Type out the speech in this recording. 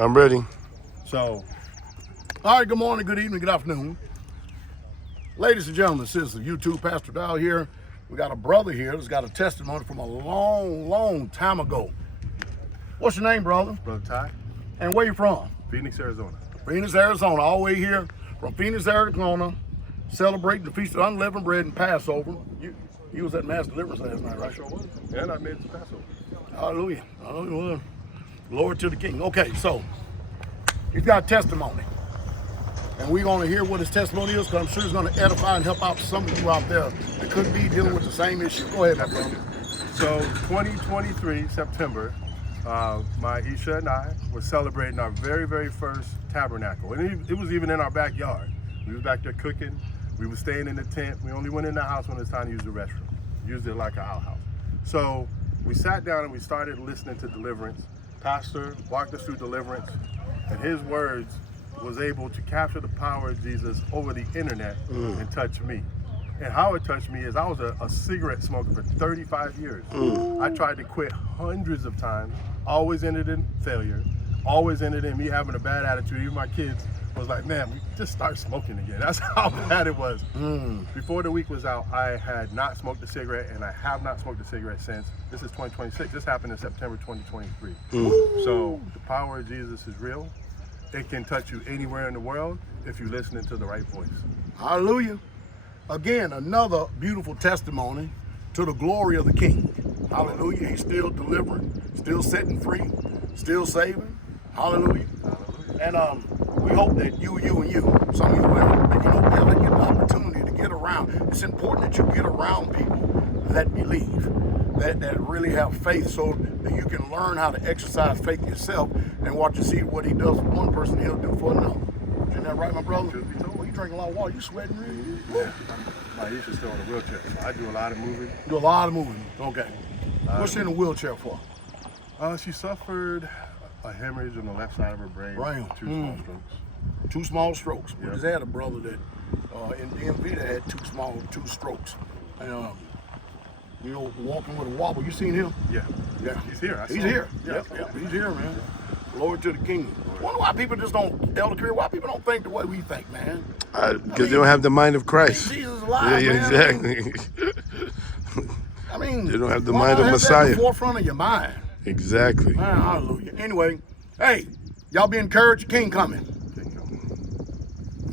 I'm ready. So, all right, good morning, good evening, good afternoon. Ladies and gentlemen, citizens of YouTube, Pastor Dowell here. We got a brother here that's got a testimony from a long time ago. What's your name, brother? Brother Ty. And where you from? Phoenix, Arizona. Phoenix, Arizona, all the way here from Phoenix, Arizona, celebrating the Feast of Unleavened Bread and Passover. You was at Mass Deliverance last night, right? I sure was. And I made it to Passover. Hallelujah. Hallelujah. Glory to the King. Okay, so he's got testimony. And we're going to hear what his testimony is, because I'm sure it's going to edify and help out some of you out there that could be dealing with the same issue. Go ahead, my brother. So 2023, September, my Isha and I were celebrating our very first tabernacle. And it was even in our backyard. We was back there cooking. We were staying in the tent. We only went in the house when it was time to use the restroom. Used it like an outhouse. So we sat down and we started listening to deliverance. Pastor walked us through deliverance, and his words was able to capture the power of Jesus over the internet and touch me. And how it touched me is I was a cigarette smoker for 35 years. I tried to quit hundreds of times, always ended in failure, always ended in me having a bad attitude. Even my kids was like, man, we just start smoking again. That's how bad it was. Before the week was out, I had not smoked a cigarette, and I have not smoked a cigarette since. This is 2026. This happened in September 2023. So the power of Jesus is real. It can touch you anywhere in the world if you're listening to the right voice. Hallelujah. Again, another beautiful testimony to the glory of the King. Hallelujah. He's still delivering, still setting free, still saving. Hallelujah. And we hope that you, some of you will, get the opportunity to get around. It's important that you get around people that believe, that really have faith, so that you can learn how to exercise faith yourself and watch and see what he does for one person, he'll do for another. Isn't that right, my brother? Truth be told. Well, you drink a lot of water. You sweating really? Yeah. My Isha's still in a wheelchair, so I do a lot of moving. Do a lot of moving. Okay. What's she in a wheelchair for? She suffered a hemorrhage on the left side of her brain. Brain. 2 small strokes. 2 small strokes. We Yep. just had a brother that in DMV that had 2 strokes. And walking with a wobble. You seen him? Yeah. Yeah. He's here. He's here. Yeah. Yep. He's here, man. Glory to the King. I wonder why people just don't, Elder Career, why people don't think the way we think, man. Because they don't have the mind of Christ. Jesus is alive, Yeah, man. exactly. I mean, They don't have the why mind not of have Messiah. that in the forefront of your mind. Exactly. Man, hallelujah. Anyway, hey, y'all be encouraged. King coming.